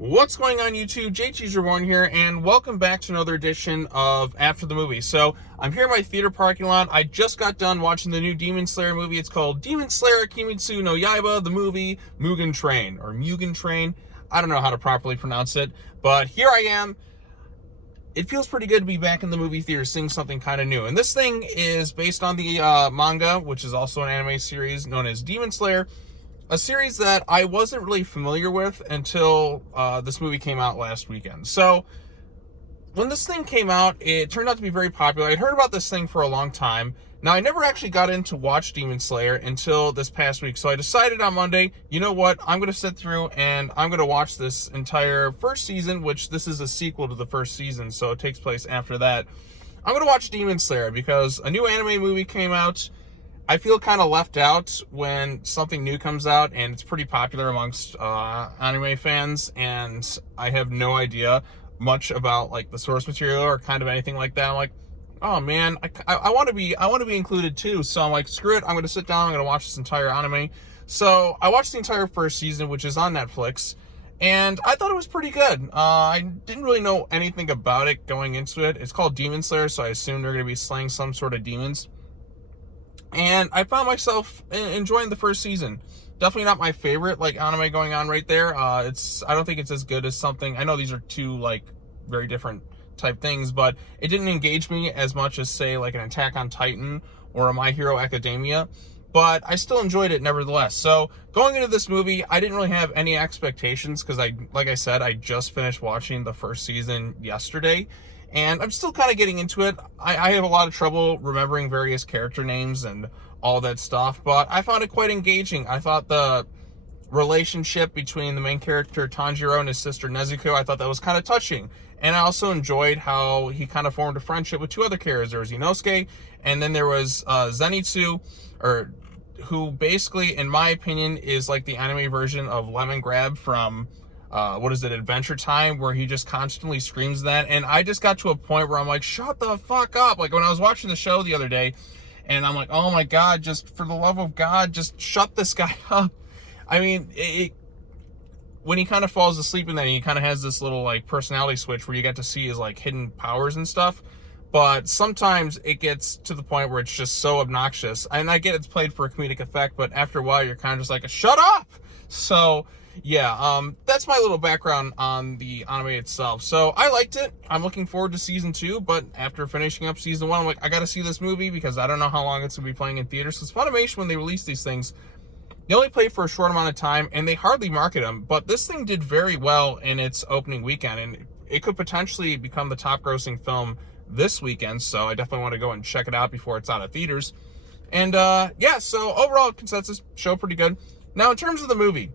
What's going on YouTube? JT's Reborn here, and welcome back to another edition of After the Movie. So, I'm here in my theater parking lot. I just got done watching the new Demon Slayer movie. It's called Demon Slayer Kinetsu no Yaiba, the movie Mugen Train, or Mugen Train. I don't know how to properly pronounce it, but here I am. It feels pretty good to be back in the movie theater seeing something kind of new. And this thing is based on the manga, which is also an anime series known as Demon Slayer. A series that I wasn't really familiar with until this movie came out last weekend. So, when this thing came out, it turned out to be very popular. I'd heard about this thing for a long time. Now, I never actually got in to watch Demon Slayer until this past week. So I decided on Monday, you know what, I'm going to sit through and I'm going to watch this entire first season, which this is a sequel to the first season, so it takes place after that. I'm going to watch Demon Slayer because a new anime movie came out. I feel kind of left out when something new comes out and it's pretty popular amongst anime fans, and I have no idea much about like the source material or kind of anything like that. I'm like, oh man, I want to be included too. So I'm like, screw it, I'm going to sit down, I'm going to watch this entire anime. So I watched the entire first season, which is on Netflix, and I thought it was pretty good. I didn't really know anything about it going into it. It's called Demon Slayer, so I assume they're going to be slaying some sort of demons. And I found myself enjoying the first season. Definitely not my favorite like anime going on right there. I don't think it's as good as something. I know these are two like very different type things, but it didn't engage me as much as say like an Attack on Titan or a My Hero Academia. But I still enjoyed it nevertheless. So going into this movie, I didn't really have any expectations because like I said, I just finished watching the first season yesterday. And I'm still kind of getting into it. I have a lot of trouble remembering various character names and all that stuff, but I found it quite engaging. I thought the relationship between the main character Tanjiro and his sister Nezuko, I thought that was kind of touching. And I also enjoyed how he kind of formed a friendship with two other characters. There was Inosuke, and then there was Zenitsu, who basically, in my opinion, is like the anime version of Lemon Grab from Adventure Time, where he just constantly screams that. And I just got to a point where I'm like, shut the fuck up. Like when I was watching the show the other day, and I'm like, oh my god, just for the love of God, just shut this guy up. I mean, when he kind of falls asleep in that, he kind of has this little like personality switch where you get to see his like hidden powers and stuff. But sometimes it gets to the point where it's just so obnoxious. And I get it's played for a comedic effect, but after a while you're kind of just like, shut up! So yeah, that's my little background on the anime itself. So I liked it. I'm looking forward to season 2, but after finishing up season 1, I'm like, I gotta see this movie because I don't know how long it's gonna be playing in theaters. Because Funimation, when they release these things, they only play for a short amount of time and they hardly market them. But this thing did very well in its opening weekend, and it could potentially become the top grossing film this weekend. So I definitely want to go and check it out before it's out of theaters. And yeah, so overall consensus, show pretty good. Now in terms of the movie,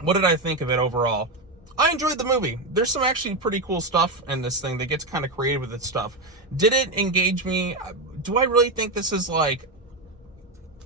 what did I think of it overall? I enjoyed the movie. There's some actually pretty cool stuff in this thing that gets kind of creative with its stuff. Did it engage me? Do I really think this is like...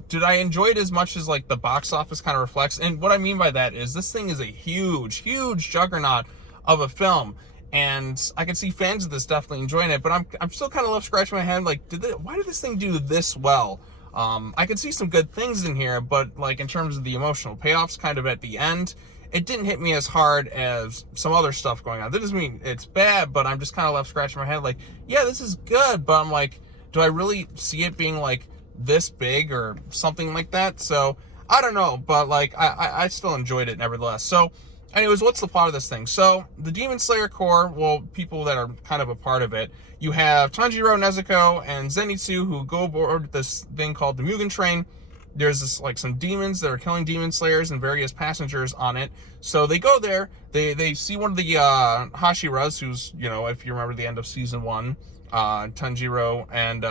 Did I enjoy it as much as like the box office kind of reflects? And what I mean by that is this thing is a huge, huge juggernaut of a film. And I can see fans of this definitely enjoying it, but I'm still kind of left scratching my head like, why did this thing do this well? I could see some good things in here, but like in terms of the emotional payoffs kind of at the end, it didn't hit me as hard as some other stuff going on. That doesn't mean it's bad, but I'm just kind of left scratching my head like, yeah, this is good, but I'm like, do I really see it being like this big or something like that? So I don't know, but like I still enjoyed it nevertheless. So anyways, what's the plot of this thing? So the Demon Slayer Corps, well, people that are kind of a part of it, you have Tanjiro, Nezuko, and Zenitsu who go aboard this thing called the Mugen Train. There's this like some demons that are killing demon slayers and various passengers on it. So they go there, they see one of the Hashiras, who's, you know, if you remember the end of season 1, Tanjiro and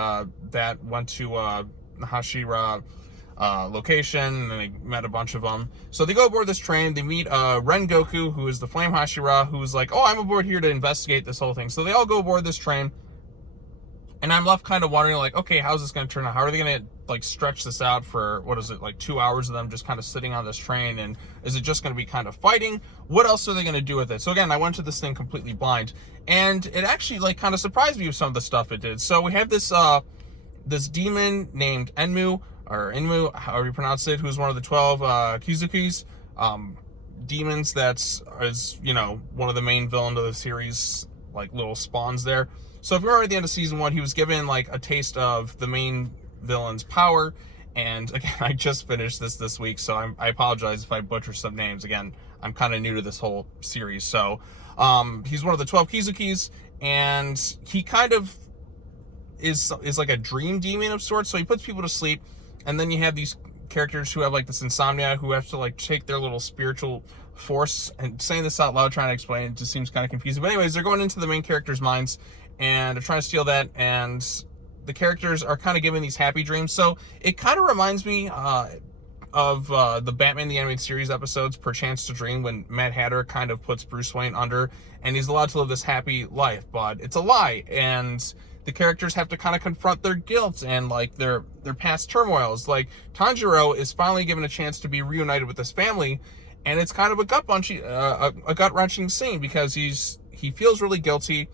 that went to Hashira location, and they met a bunch of them. So they go aboard this train, they meet Rengoku, who is the Flame Hashira, who's like, oh, I'm aboard here to investigate this whole thing. So they all go aboard this train, and I'm left kind of wondering, like, okay, how's this going to turn out? How are they going to, like, stretch this out for, what is it, like 2 hours of them just kind of sitting on this train, and is it just going to be kind of fighting? What else are they going to do with it? So again, I went to this thing completely blind, and it actually, like, kind of surprised me with some of the stuff it did. So we have this, this demon named Enmu, or Inmu, however you pronounce it, who's one of the 12 Kizukis. demons that's is, you know, one of the main villains of the series, like little spawns there. So if you remember at the end of season 1, he was given like a taste of the main villain's power. And again, I just finished this week, so I apologize if I butcher some names. Again, I'm kind of new to this whole series. So he's one of the 12 Kizukis, and he kind of is like a dream demon of sorts. So he puts people to sleep, and then you have these characters who have like this insomnia, who have to like take their little spiritual force. And saying this out loud, trying to explain it, just seems kind of confusing. But anyways, they're going into the main characters' minds, and they're trying to steal that, and the characters are kind of given these happy dreams. So it kind of reminds me of the Batman the Animated Series episodes, Perchance to Dream, when Mad Hatter kind of puts Bruce Wayne under, and he's allowed to live this happy life, but it's a lie, and the characters have to kind of confront their guilt and like their past turmoils. Like Tanjiro is finally given a chance to be reunited with his family, and it's kind of a gut-wrenching scene, because he feels really guilty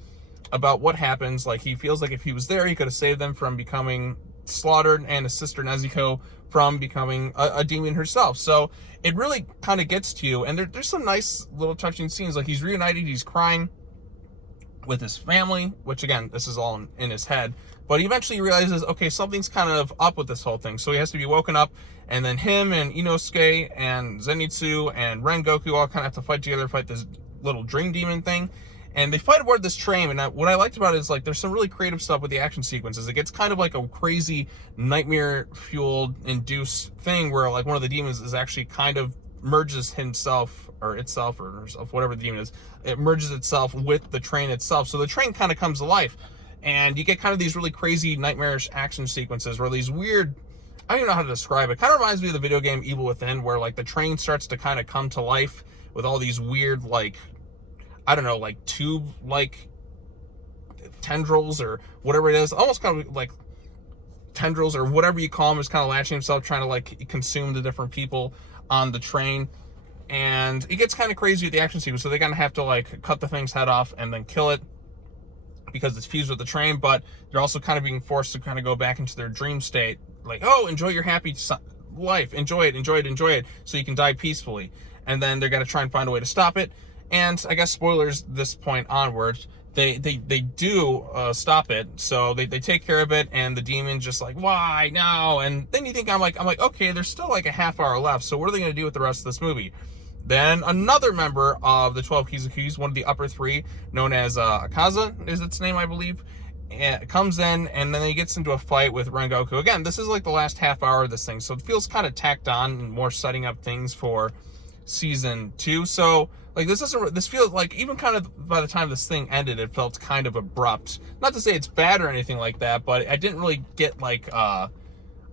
about what happens. Like, he feels like if he was there, he could have saved them from becoming slaughtered, and his sister Nezuko from becoming a demon herself. So it really kind of gets to you, and there's some nice little touching scenes. Like, he's reunited, he's crying with his family, which again, this is all in his head, but he eventually realizes, okay, something's kind of up with this whole thing. So he has to be woken up, and then him and Inosuke and Zenitsu and Rengoku all kind of have to fight together, fight this little dream demon thing. And they fight aboard this train, and what I liked about it is, like, there's some really creative stuff with the action sequences. It gets kind of like a crazy nightmare-fueled, induced thing where, like, one of the demons is actually kind of merges himself, or itself, or herself, whatever the demon is. It merges itself with the train itself, so the train kind of comes to life. And you get kind of these really crazy, nightmarish action sequences where these weird, I don't even know how to describe it. It kind of reminds me of the video game Evil Within, where, like, the train starts to kind of come to life with all these weird, like, I don't know, like tube, like tendrils or whatever it is, almost kind of like tendrils or whatever you call them, is kind of latching himself, trying to like consume the different people on the train. And it gets kind of crazy with the action sequence, so they're gonna have to like cut the thing's head off and then kill it because it's fused with the train. But they're also kind of being forced to kind of go back into their dream state, like, oh, enjoy your happy life, enjoy it, so you can die peacefully. And then they're gonna try and find a way to stop it. And I guess spoilers this point onwards, they do stop it. So they take care of it, and the demon's just like, why, no? And then you think, I'm like, okay, there's still like a half hour left, so what are they going to do with the rest of this movie? Then another member of the 12 Kizukis, one of the upper three, known as Akaza is its name, I believe, comes in, and then he gets into a fight with Rengoku. Again, this is like the last half hour of this thing, so it feels kind of tacked on and more setting up things for season 2. So like, this feels like, even kind of by the time this thing ended, it felt kind of abrupt. Not to say it's bad or anything like that, but I didn't really get like I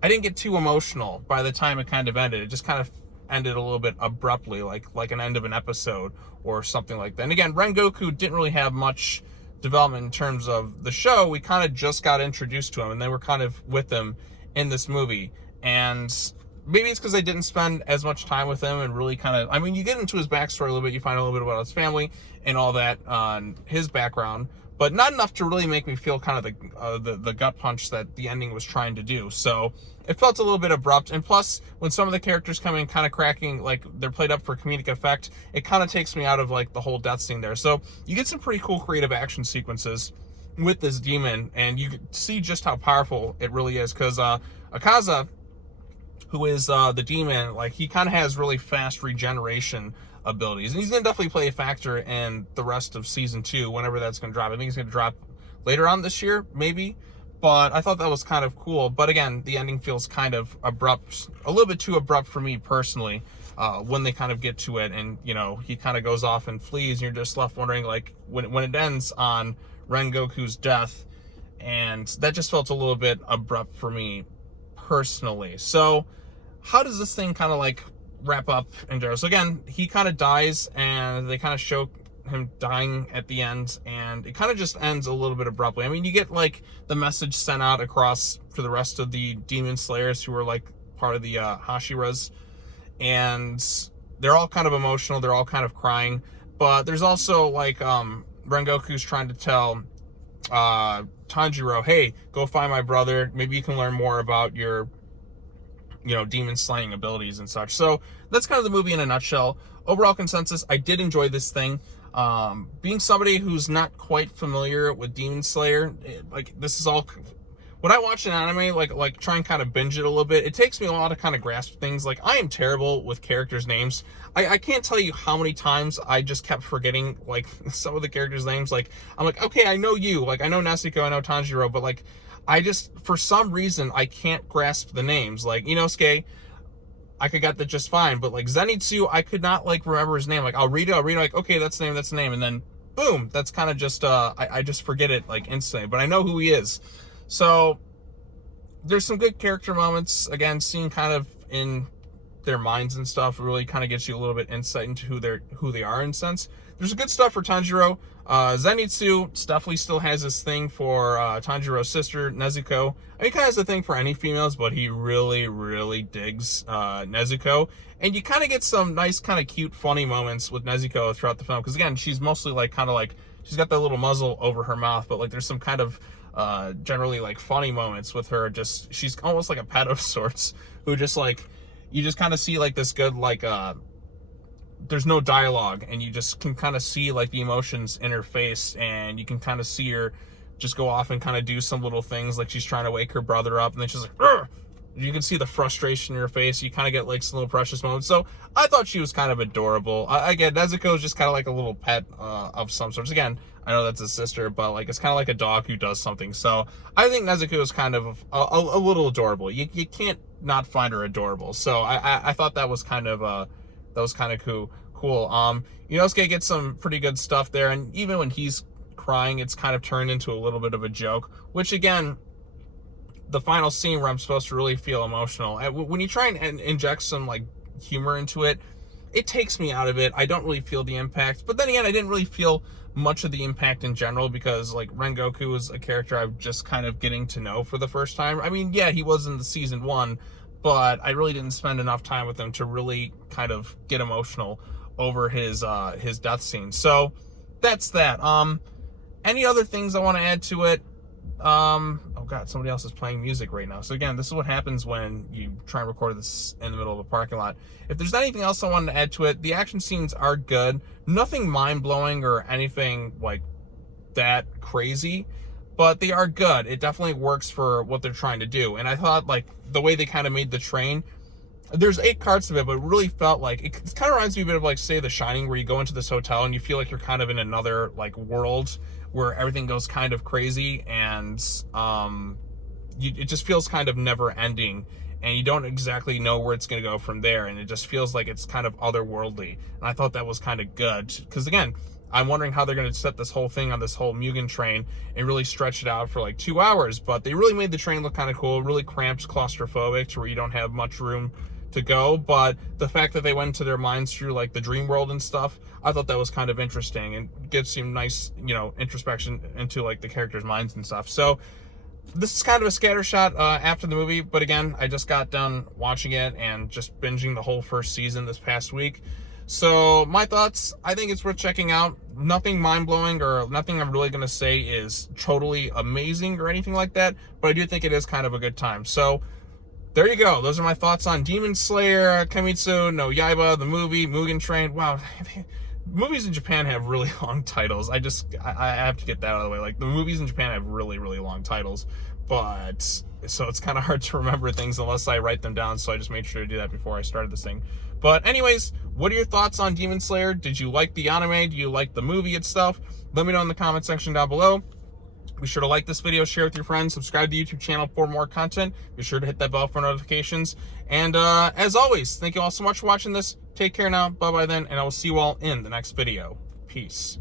didn't get too emotional by the time it kind of ended. It just kind of ended a little bit abruptly, like an end of an episode or something like that. And again, Rengoku didn't really have much development in terms of the show. We kind of just got introduced to him, and they were kind of with him in this movie. And maybe it's because I didn't spend as much time with him and really kind of, I mean, you get into his backstory a little bit, you find a little bit about his family and all that on his background, but not enough to really make me feel kind of the gut punch that the ending was trying to do. So it felt a little bit abrupt. And plus, when some of the characters come in kind of cracking, like they're played up for comedic effect, it kind of takes me out of like the whole death scene there. So you get some pretty cool creative action sequences with this demon, and you can see just how powerful it really is, because Akaza, who is the demon, like, he kind of has really fast regeneration abilities, and he's going to definitely play a factor in the rest of season 2, whenever that's going to drop. I think it's going to drop later on this year, maybe, but I thought that was kind of cool. But again, the ending feels kind of abrupt, a little bit too abrupt for me personally, when they kind of get to it, and, you know, he kind of goes off and flees, and you're just left wondering, like, when it ends on Rengoku's death, and that just felt a little bit abrupt for me personally. So how does this thing kind of like wrap up in there? So again, he kind of dies, and they kind of show him dying at the end, and it kind of just ends a little bit abruptly. I mean, you get like the message sent out across to the rest of the demon slayers who were like part of the Hashiras, and they're all kind of emotional, they're all kind of crying, but there's also like Rengoku's trying to tell Tanjiro, hey, go find my brother, maybe you can learn more about your, you know, demon slaying abilities and such. So that's kind of the movie in a nutshell. overall consensus, I did enjoy this thing. Being somebody who's not quite familiar with Demon Slayer, like, this is all... When I watch an anime, like try and kind of binge it a little bit, it takes me a while to kind of grasp things. Like, I am terrible with characters' names. I can't tell you how many times I just kept forgetting, like, some of the characters' names. Like, I'm like, okay, I know you. Like, I know Nezuko, I know Tanjiro, but, like, I just, for some reason, I can't grasp the names. Like, Inosuke, I could get that just fine, but, like, Zenitsu, I could not, like, remember his name. Like, I'll read it, like, okay, that's the name, and then, boom, that's kind of just, I just forget it, like, instantly. But I know who he is. So, there's some good character moments. Again, seeing kind of in their minds and stuff really kind of gets you a little bit insight into who they are in a sense. There's good stuff for Tanjiro. Zenitsu definitely still has this thing for Tanjiro's sister, Nezuko. I mean, he kind of has a thing for any females, but he really, really digs Nezuko. And you kind of get some nice, kind of cute, funny moments with Nezuko throughout the film. Because, again, she's mostly, like, kind of like, she's got that little muzzle over her mouth, but, like, there's some kind of generally, like, funny moments with her. Just, she's almost like a pet of sorts, who just, like, you just kind of see, like, this good, like, there's no dialogue, and you just can kind of see, like, the emotions in her face, and you can kind of see her just go off and kind of do some little things, like she's trying to wake her brother up, and then she's like, "Urgh!" You can see the frustration in her face. You kind of get, like, some little precious moments. So I thought she was kind of adorable. Again, Nezuko is just kind of like a little pet of some sorts. Again, I know that's his sister, but, like, it's kind of like a dog who does something. So I think Nezuko is kind of a little adorable. You can't not find her adorable. So I thought that was kind of cool. Inosuke gets some pretty good stuff there, and even when he's crying, it's kind of turned into a little bit of a joke, which, again, the final scene where I'm supposed to really feel emotional, when you try and inject some, like, humor into it, it takes me out of it. I don't really feel the impact. But then again, I didn't really feel much of the impact in general, because, like, Rengoku is a character I'm just kind of getting to know for the first time. I mean, yeah, he was in the season 1, but I really didn't spend enough time with him to really kind of get emotional over his death scene. So that's that. Any other things I want to add to it? Oh god, somebody else is playing music right now. So again, this is what happens when you try and record this in the middle of a parking lot. If there's anything else I wanted to add to it, the action scenes are good. Nothing mind-blowing or anything like that crazy, but they are good. It definitely works for what they're trying to do. And I thought, like, the way they kind of made the train, there's 8 parts of it, but it really felt like, it kind of reminds me a bit of, like, say, The Shining, where you go into this hotel and you feel like you're kind of in another, like, world where everything goes kind of crazy, and it just feels kind of never ending, and you don't exactly know where it's going to go from there, and it just feels like it's kind of otherworldly. And I thought that was kind of good, because, again, I'm wondering how they're going to set this whole thing on this whole Mugen train and really stretch it out for, like, 2 hours. But they really made the train look kind of cool, really cramped, claustrophobic, to where you don't have much room to go. But the fact that they went into their minds through, like, the dream world and stuff, I thought that was kind of interesting, and gives some nice, introspection into, like, the characters' minds and stuff. So this is kind of a scattershot after the movie, but again, I just got done watching it and just binging the whole first season this past week. So my thoughts, I think it's worth checking out. Nothing mind-blowing, or nothing I'm really going to say is totally amazing or anything like that, but I do think it is kind of a good time. So there you go. Those are my thoughts on Demon Slayer, Kinetsu no Yaiba, the movie, Mugen Train. Wow, movies in Japan have really long titles. I have to get that out of the way. Like, the movies in Japan have really, really long titles, but so it's kind of hard to remember things unless I write them down. So I just made sure to do that before I started this thing. But anyways, what are your thoughts on Demon Slayer? Did you like the anime? Do you like the movie itself? Let me know in the comment section down below. Be sure to like this video, share with your friends, subscribe to the YouTube channel for more content. Be sure to hit that bell for notifications. And as always, thank you all so much for watching this. Take care now. Bye-bye then. And I will see you all in the next video. Peace.